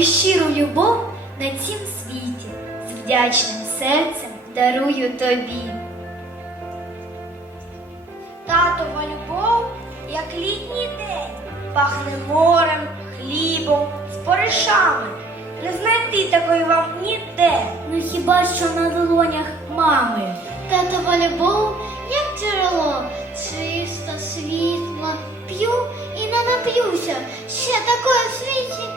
Мою щиру любов на цім світі з вдячним серцем дарую тобі. Татова любов, як літній день, пахне морем, хлібом, споришами. Не знайти такої вам ніде. Ну хіба що на долонях мами? Татова любов, як джерело, чиста, світла, п'ю і не нап'юся. Ще такої світі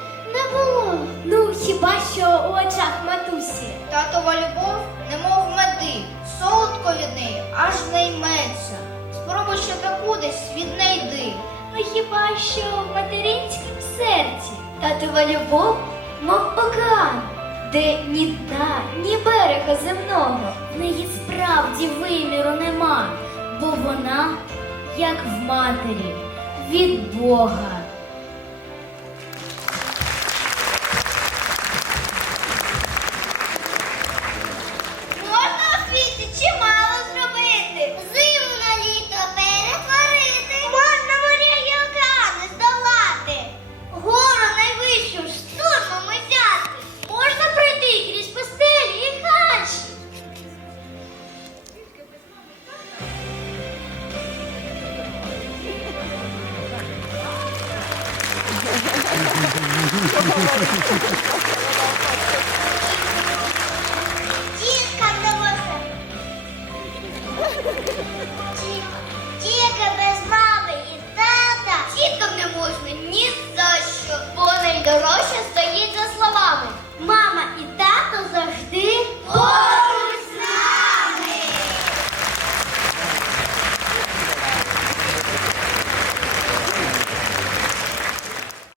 хіба що у очах матусі? Татова любов, немов меди, солодко від неї, аж не йметься. Спробуй ще таку десь від неї йди. Ну хіба що в материнськім серці? Татова любов, мов океан, де ні дна, ні берега земного. В неї справді виміру нема, бо вона, як в матері, від Бога. 감사합니다.